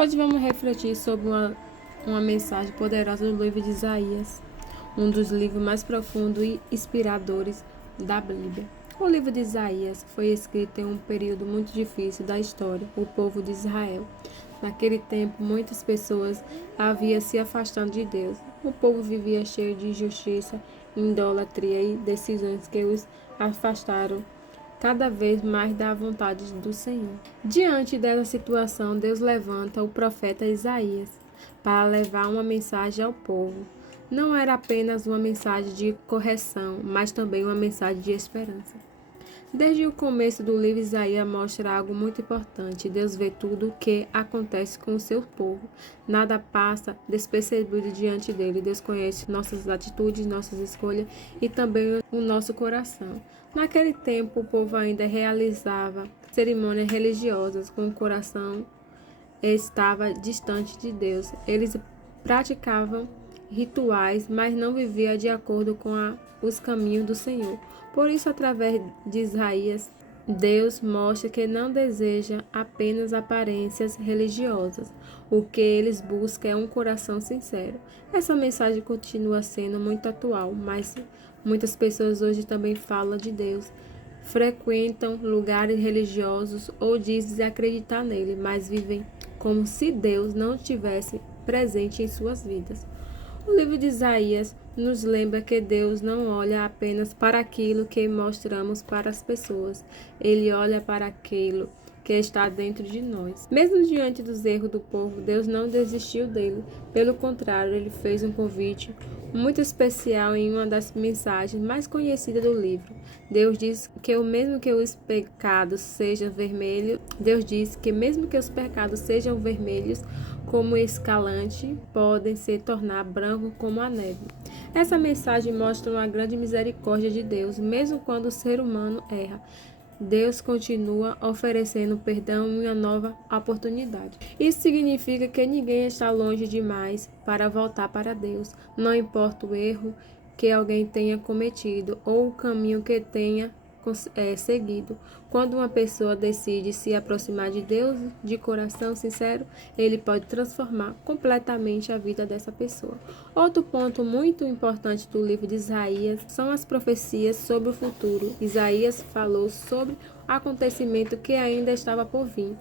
Hoje vamos refletir sobre uma mensagem poderosa do livro de Isaías, um dos livros mais profundos e inspiradores da Bíblia. O livro de Isaías foi escrito em um período muito difícil da história, o povo de Israel. Naquele tempo, muitas pessoas haviam se afastado de Deus. O povo vivia cheio de injustiça, idolatria e decisões que os afastaram cada vez mais da vontade do Senhor. Diante dessa situação, Deus levanta o profeta Isaías para levar uma mensagem ao povo. Não era apenas uma mensagem de correção, mas também uma mensagem de esperança. Desde o começo do livro, Isaías mostra algo muito importante. Deus vê tudo o que acontece com o seu povo. Nada passa despercebido diante dele. Deus conhece nossas atitudes, nossas escolhas e também o nosso coração. Naquele tempo, o povo ainda realizava cerimônias religiosas com o coração estava distante de Deus. Eles praticavam rituais, mas não viviam de acordo com os caminhos do Senhor. Por isso, através de Isaías, Deus mostra que não deseja apenas aparências religiosas. O que eles buscam é um coração sincero. Essa mensagem continua sendo muito atual, mas muitas pessoas hoje também falam de Deus, frequentam lugares religiosos ou dizem acreditar nele, mas vivem como se Deus não estivesse presente em suas vidas. O livro de Isaías nos lembra que Deus não olha apenas para aquilo que mostramos para as pessoas. Ele olha para aquilo que está dentro de nós. Mesmo diante dos erros do povo, Deus não desistiu dele. Pelo contrário, ele fez um convite muito especial em uma das mensagens mais conhecidas do livro. Deus diz que mesmo que os pecados sejam vermelhos, como escalante, podem se tornar brancos como a neve. Essa mensagem mostra uma grande misericórdia de Deus, mesmo quando o ser humano erra. Deus continua oferecendo perdão e uma nova oportunidade. Isso significa que ninguém está longe demais para voltar para Deus. Não importa o erro que alguém tenha cometido ou o caminho que tenha seguido. Quando uma pessoa decide se aproximar de Deus de coração sincero, ele pode transformar completamente a vida dessa pessoa. Outro ponto muito importante do livro de Isaías são as profecias sobre o futuro. Isaías falou sobre o acontecimento que ainda estava por vir.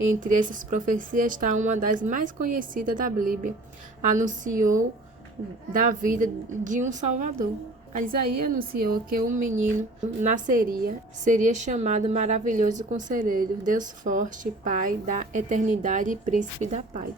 Entre essas profecias está uma das mais conhecidas da Bíblia. Anunciou da vida de um Salvador. Isaías anunciou que um menino nasceria, seria chamado Maravilhoso Conselheiro, Deus Forte, Pai da Eternidade e Príncipe da Paz.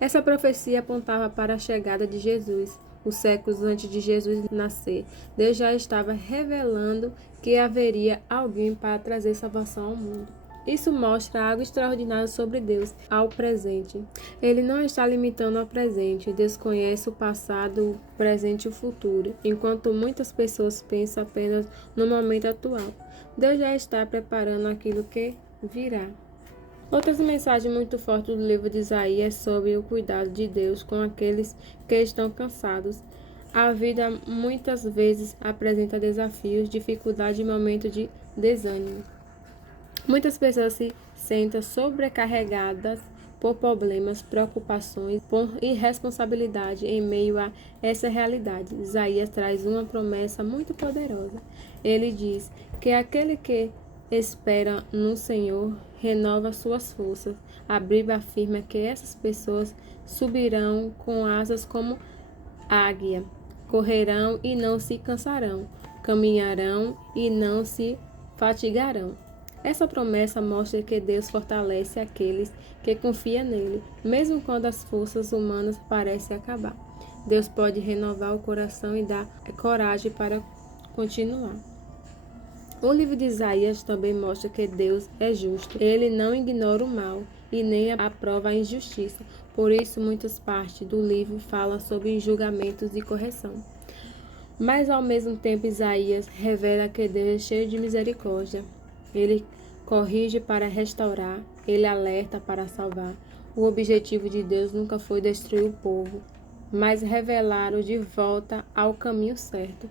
Essa profecia apontava para a chegada de Jesus. Os séculos antes de Jesus nascer, Deus já estava revelando que haveria alguém para trazer salvação ao mundo. Isso mostra algo extraordinário sobre Deus ao presente. Ele não está limitando ao presente. Deus conhece o passado, o presente e o futuro, enquanto muitas pessoas pensam apenas no momento atual. Deus já está preparando aquilo que virá. Outras mensagens muito fortes do livro de Isaías é sobre o cuidado de Deus com aqueles que estão cansados. A vida muitas vezes apresenta desafios, dificuldades e momentos de desânimo. Muitas pessoas se sentem sobrecarregadas por problemas, preocupações, por irresponsabilidade em meio a essa realidade. Isaías traz uma promessa muito poderosa. Ele diz que aquele que espera no Senhor renova suas forças. A Bíblia afirma que essas pessoas subirão com asas como águia, correrão e não se cansarão, caminharão e não se fatigarão. Essa promessa mostra que Deus fortalece aqueles que confiam nele, mesmo quando as forças humanas parecem acabar. Deus pode renovar o coração e dar coragem para continuar. O livro de Isaías também mostra que Deus é justo. Ele não ignora o mal e nem aprova a injustiça. Por isso, muitas partes do livro falam sobre julgamentos e correção. Mas, ao mesmo tempo, Isaías revela que Deus é cheio de misericórdia. Ele corrige para restaurar, ele alerta para salvar. O objetivo de Deus nunca foi destruir o povo, mas revelá-lo de volta ao caminho certo.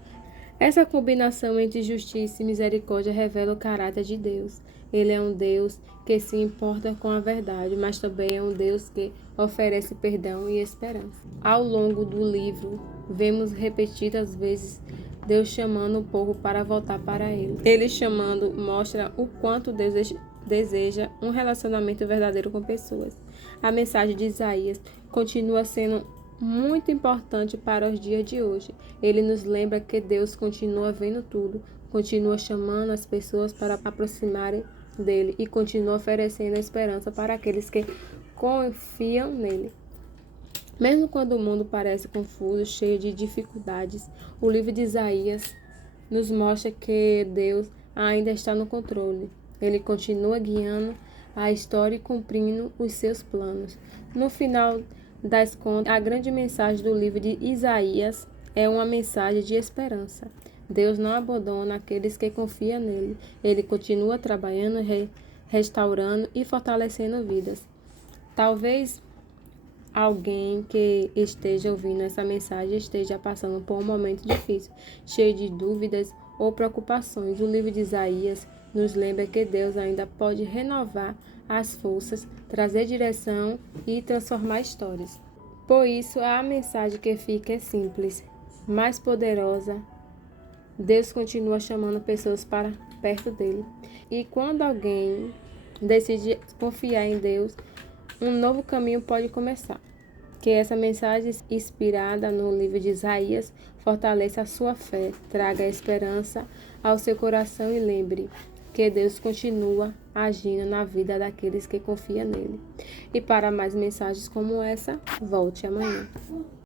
Essa combinação entre justiça e misericórdia revela o caráter de Deus. Ele é um Deus que se importa com a verdade, mas também é um Deus que oferece perdão e esperança. Ao longo do livro, vemos repetidas vezes Deus chamando o povo para voltar para Ele. Ele chamando mostra o quanto Deus deseja um relacionamento verdadeiro com pessoas. A mensagem de Isaías continua sendo muito importante para os dias de hoje. Ele nos lembra que Deus continua vendo tudo, continua chamando as pessoas para aproximarem dele e continua oferecendo esperança para aqueles que confiam nele. Mesmo quando o mundo parece confuso, cheio de dificuldades, o livro de Isaías nos mostra que Deus ainda está no controle. Ele continua guiando a história e cumprindo os seus planos. No final das contas, a grande mensagem do livro de Isaías é uma mensagem de esperança. Deus não abandona aqueles que confiam nele. Ele continua trabalhando, restaurando e fortalecendo vidas. Talvez alguém que esteja ouvindo essa mensagem esteja passando por um momento difícil, cheio de dúvidas ou preocupações. O livro de Isaías nos lembra que Deus ainda pode renovar as forças, trazer direção e transformar histórias. Por isso, a mensagem que fica é simples, mas poderosa. Deus continua chamando pessoas para perto dele. E quando alguém decide confiar em Deus, um novo caminho pode começar. Que essa mensagem inspirada no livro de Isaías fortaleça a sua fé, traga esperança ao seu coração e lembre que Deus continua agindo na vida daqueles que confiam nele. E para mais mensagens como essa, volte amanhã.